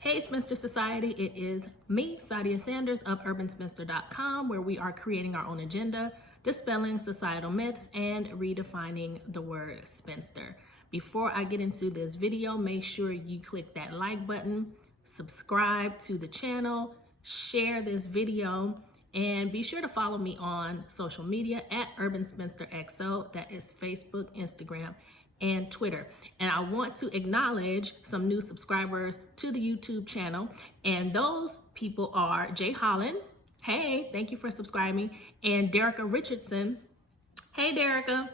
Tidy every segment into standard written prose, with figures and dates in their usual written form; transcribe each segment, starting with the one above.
Hey Spinster Society, it is me, Sadia Sanders of urbanspinster.com, where we are creating our own agenda, dispelling societal myths, and redefining the word spinster. Before I get into this video, make sure you click that like button, subscribe to the channel, share this video, and be sure to follow me on social media at urbanspinsterxo. That is Facebook, Instagram, and Twitter. And I want to acknowledge some new subscribers to the YouTube channel. And those people are Jay Holland. Hey, thank you for subscribing. And Derica Richardson. Hey, Derica.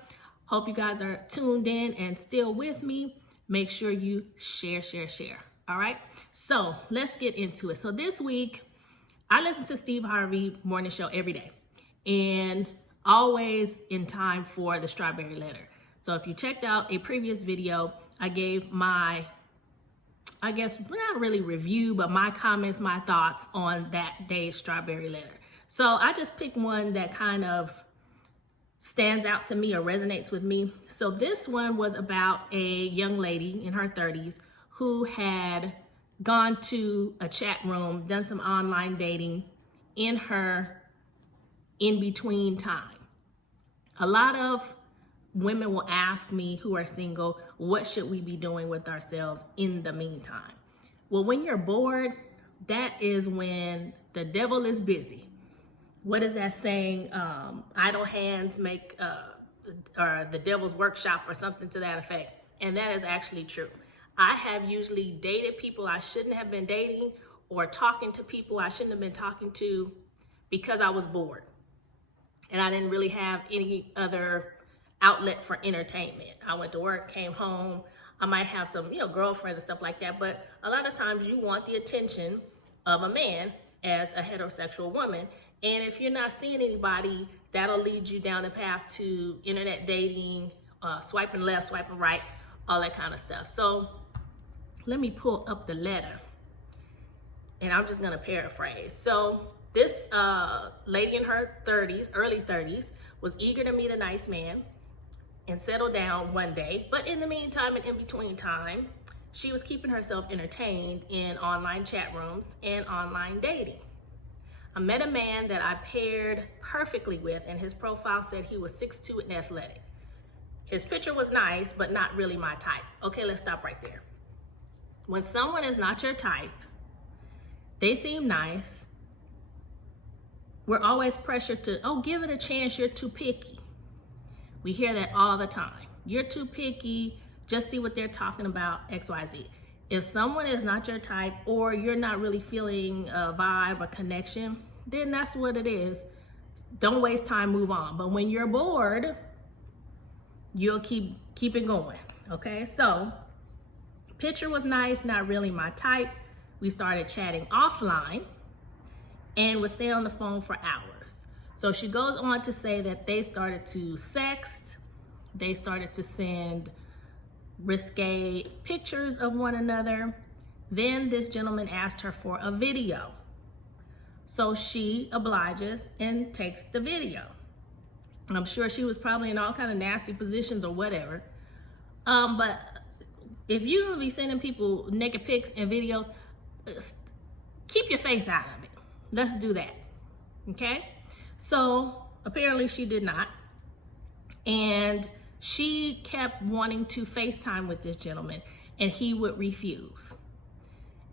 Hope you guys are tuned in and still with me. Make sure you share. All right. So let's get into it. So this week, I listen to Steve Harvey morning show every day and always in time for the Strawberry Letter. So if you checked out a previous video, I gave my, I guess not really review, but my comments, my thoughts on that day's Strawberry Letter. So I just picked one that kind of stands out to me or resonates with me. So this one was about a young lady in her 30s who had gone to a chat room, done some online dating in her in-between time. A lot of women will ask me who are single, what should we be doing with ourselves in the meantime? Well, when you're bored, that is when the devil is busy. What is that saying? Idle hands make or the devil's workshop or something to that effect. And that is actually true. I have usually dated people I shouldn't have been dating or talking to people I shouldn't have been talking to because I was bored. And I didn't really have any other outlet for entertainment. I went to work, came home. I might have some, girlfriends and stuff like that. But a lot of times you want the attention of a man as a heterosexual woman. And if you're not seeing anybody, that'll lead you down the path to internet dating, swiping left, swiping right, all that kind of stuff. So let me pull up the letter and I'm just gonna paraphrase. So this lady in her 30s, early 30s, was eager to meet a nice man and settle down one day. But in the meantime and in between time, she was keeping herself entertained in online chat rooms and online dating. I met a man that I paired perfectly with, and his profile said he was 6'2" and athletic. His picture was nice, but not really my type. Okay, let's stop right there. When someone is not your type, they seem nice, we're always pressured to, give it a chance, you're too picky. We hear that all the time. You're too picky, just see what they're talking about, XYZ. If someone is not your type or you're not really feeling a vibe or connection, then that's what it is. Don't waste time, move on. But when you're bored, you'll keep it going, okay? So, picture was nice, not really my type. We started chatting offline and would stay on the phone for hours. So she goes on to say that they started to sext, they started to send risque pictures of one another. Then this gentleman asked her for a video. So she obliges and takes the video. And I'm sure she was probably in all kind of nasty positions or whatever. But if you're gonna be sending people naked pics and videos, keep your face out of it. Let's do that, okay? So apparently she did not. And she kept wanting to FaceTime with this gentleman and he would refuse.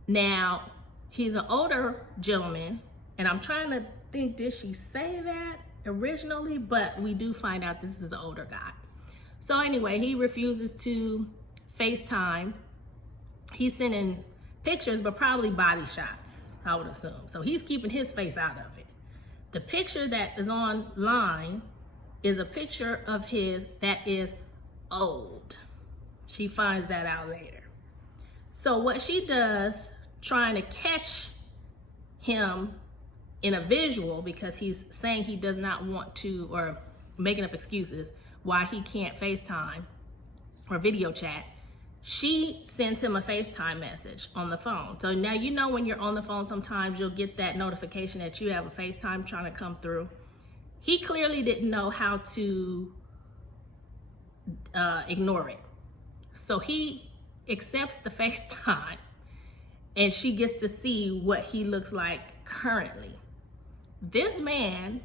Now, he's an older gentleman and I'm trying to think, did she say that originally? But we do find out this is an older guy. So anyway, he refuses to FaceTime. He's sending pictures, but probably body shots, I would assume. So he's keeping his face out of it. The picture that is online is a picture of his that is old. She finds that out later. So what she does, trying to catch him in a visual, because he's saying he does not want to, or making up excuses why he can't FaceTime or video chat, she sends him a FaceTime message on the phone. So now, when you're on the phone, sometimes you'll get that notification that you have a FaceTime trying to come through. He clearly didn't know how to ignore it. So he accepts the FaceTime and she gets to see what he looks like currently. This man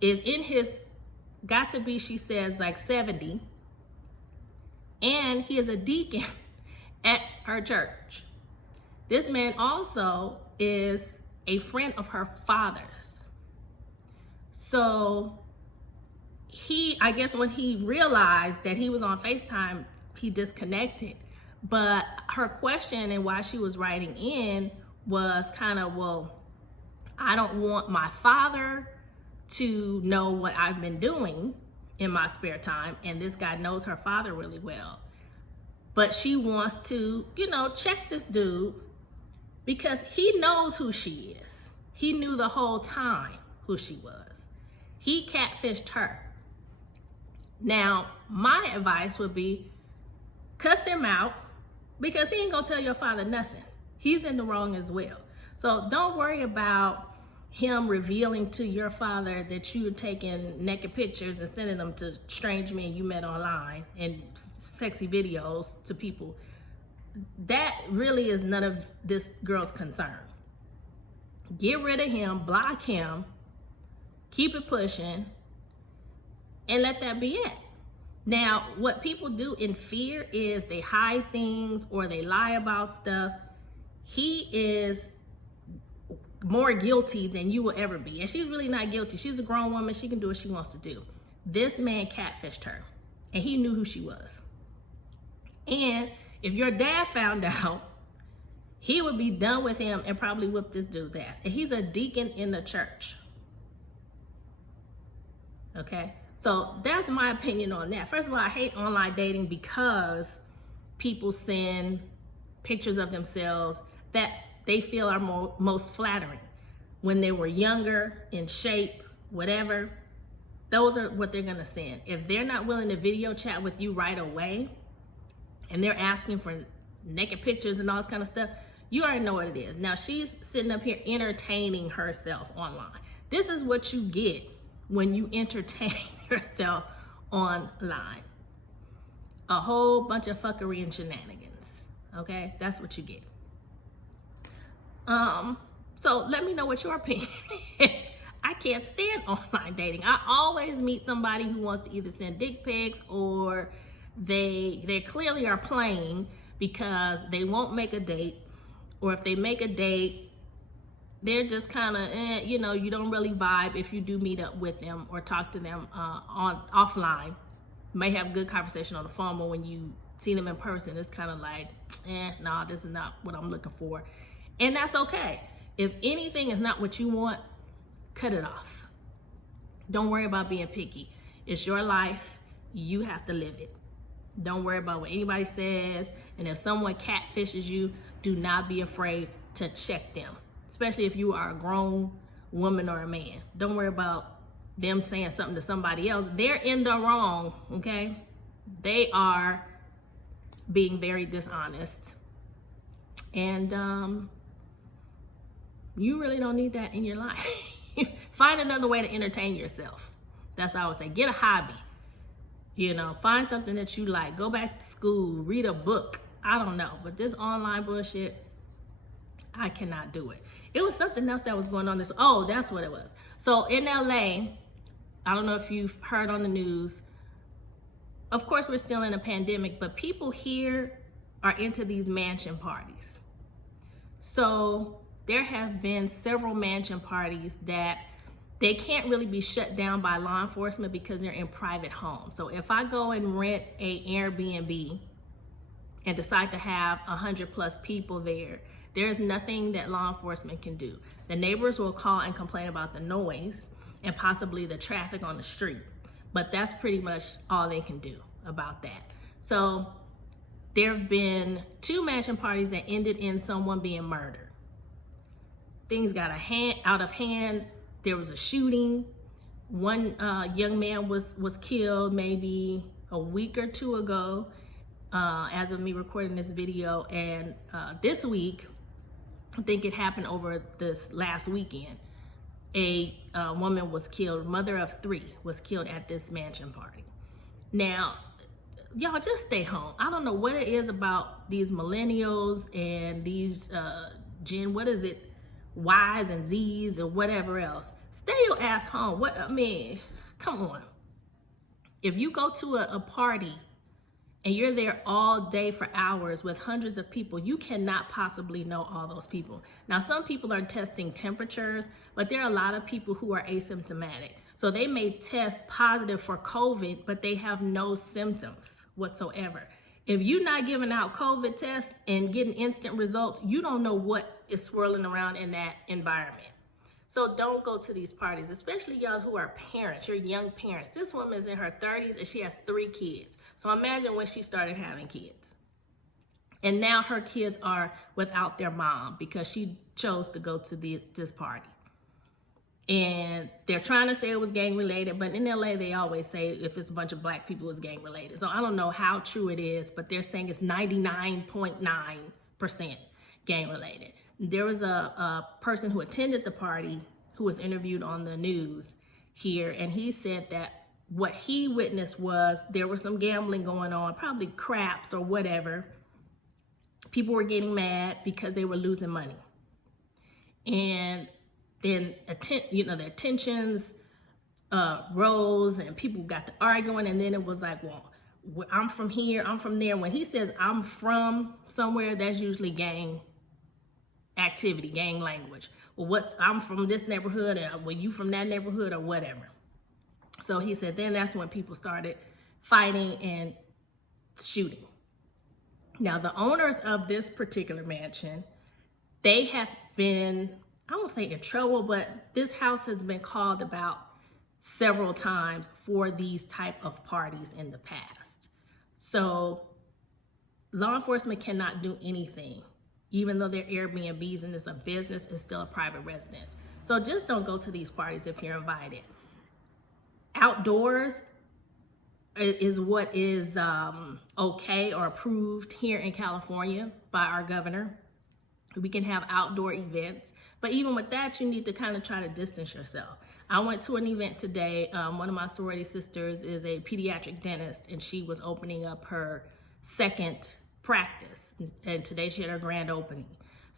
is in his, got to be, she says, like 70, and he is a deacon at her church. This man also is a friend of her father's. So I guess when he realized that he was on FaceTime, he disconnected. But her question and why she was writing in was kind of, well, I don't want my father to know what I've been doing in my spare time. And this guy knows her father really well. But she wants to, check this dude because he knows who she is. He knew the whole time who she was. He catfished her. Now, my advice would be cuss him out because he ain't gonna tell your father nothing. He's in the wrong as well. So don't worry about him revealing to your father that you're taking naked pictures and sending them to strange men you met online and sexy videos to people. That really is none of this girl's concern. Get rid of him, block him, keep it pushing, and let that be it. Now, what people do in fear is they hide things or they lie about stuff. He is more guilty than you will ever be. And she's really not guilty. She's a grown woman. She can do what she wants to do. This man catfished her, and he knew who she was. And if your dad found out, he would be done with him and probably whip this dude's ass. And he's a deacon in the church. Okay? So that's my opinion on that. First of all, I hate online dating because people send pictures of themselves that they feel are most flattering. When they were younger, in shape, whatever, those are what they're gonna send. If they're not willing to video chat with you right away, and they're asking for naked pictures and all this kind of stuff, you already know what it is. Now she's sitting up here entertaining herself online. This is what you get when you entertain yourself online. A whole bunch of fuckery and shenanigans, okay? That's what you get. So let me know what your opinion is. I can't stand online dating. I always meet somebody who wants to either send dick pics or they clearly are playing because they won't make a date, or if they make a date, they're just kind of, you don't really vibe if you do meet up with them or talk to them offline. You may have a good conversation on the phone, but when you see them in person, it's kind of like, nah, this is not what I'm looking for. And that's okay. If anything is not what you want, cut it off. Don't worry about being picky. It's your life. You have to live it. Don't worry about what anybody says. And if someone catfishes you, do not be afraid to check them, especially if you are a grown woman or a man. Don't worry about them saying something to somebody else. They're in the wrong, okay? They are being very dishonest. And you really don't need that in your life. Find another way to entertain yourself. That's what I would say. Get a hobby. Find something that you like. Go back to school, read a book. I don't know. But this online bullshit, I cannot do it. It was something else that was going on that's what it was. So in LA, I don't know if you've heard on the news, of course we're still in a pandemic, but people here are into these mansion parties. So there have been several mansion parties that they can't really be shut down by law enforcement because they're in private homes. So if I go and rent a Airbnb and decide to have 100+ people there, there's nothing that law enforcement can do. The neighbors will call and complain about the noise and possibly the traffic on the street, but that's pretty much all they can do about that. So there have been 2 mansion parties that ended in someone being murdered. Things got out of hand. There was a shooting. One young man was killed maybe a week or 2 ago, as of me recording this video. And this week, I think it happened over this last weekend, a woman was killed, mother of 3 was killed at this mansion party. Now, y'all just stay home. I don't know what it is about these millennials and these what is it, Y's and Z's or whatever else. Stay your ass home. Come on. If you go to a party and you're there all day for hours with hundreds of people, you cannot possibly know all those people. Now, some people are testing temperatures, but there are a lot of people who are asymptomatic. So they may test positive for COVID, but they have no symptoms whatsoever. If you're not giving out COVID tests and getting instant results, you don't know what is swirling around in that environment. So don't go to these parties, especially y'all who are parents, you're young parents. This woman is in her 30s and she has 3 kids. So imagine when she started having kids. And now her kids are without their mom because she chose to go to this party. And they're trying to say it was gang related, but in LA, they always say if it's a bunch of black people, it's gang related. So I don't know how true it is, but they're saying it's 99.9% gang related. There was a person who attended the party who was interviewed on the news here, and he said that what he witnessed was there was some gambling going on, probably craps or whatever. People were getting mad because they were losing money. And then, the tensions rose and people got to arguing, and then it was like, well, I'm from here, I'm from there. When he says I'm from somewhere, that's usually gang activity, gang language. Well, I'm from this neighborhood, and well, you from that neighborhood or whatever. So he said then that's when people started fighting and shooting. Now, the owners of this particular mansion, they have been, I won't say in trouble, but this house has been called about several times for these type of parties in the past. So law enforcement cannot do anything, even though they're Airbnbs and it's a business, it's still a private residence. So just don't go to these parties if you're invited. Outdoors is what is okay or approved here in California by our governor. We can have outdoor events, but even with that, you need to kind of try to distance yourself. I went to an event today. One of my sorority sisters is a pediatric dentist, and she was opening up her 2nd practice, and today she had her grand opening.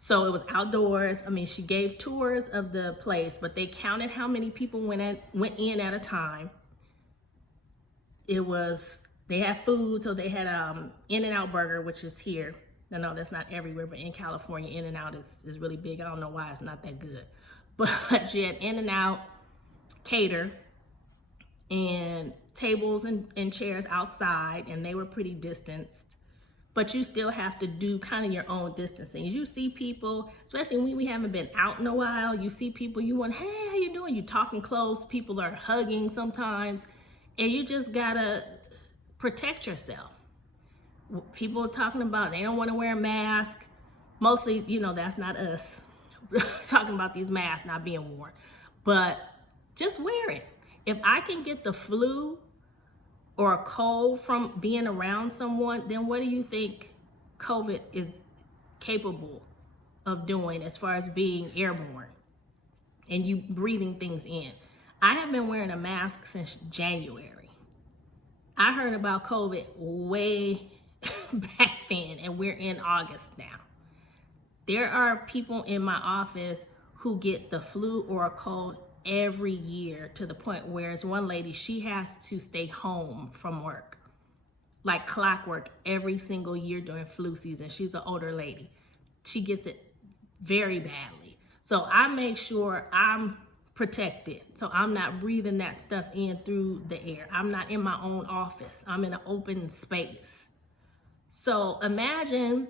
So it was outdoors. I mean, she gave tours of the place, but they counted how many people went in at a time. They had food, so they had In-N-Out burger, which is here. I know that's not everywhere, but in California, In-N-Out is really big. I don't know why it's not that good. But she had In-N-Out cater and tables and chairs outside, and they were pretty distanced. But you still have to do kind of your own distancing. You see people, especially when we haven't been out in a while, you see people, you want, hey, how you doing? You talking close, people are hugging sometimes, and you just gotta protect yourself. People are talking about they don't want to wear a mask. Mostly, that's not us talking about these masks not being worn. But just wear it. If I can get the flu or a cold from being around someone, then what do you think COVID is capable of doing as far as being airborne and you breathing things in? I have been wearing a mask since January. I heard about COVID way back then, and we're in August now. There are people in my office who get the flu or a cold every year, to the point where as one lady, she has to stay home from work like clockwork every single year during flu season. She's an older lady. She gets it very badly. So I make sure I'm protected, so I'm not breathing that stuff in through the air. I'm not in my own office. I'm in an open space. So imagine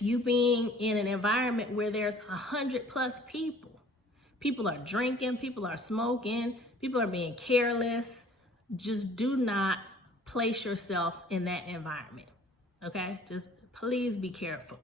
you being in an environment where there's 100+ people. People are drinking, people are smoking, people are being careless. Just do not place yourself in that environment, okay? Just please be careful.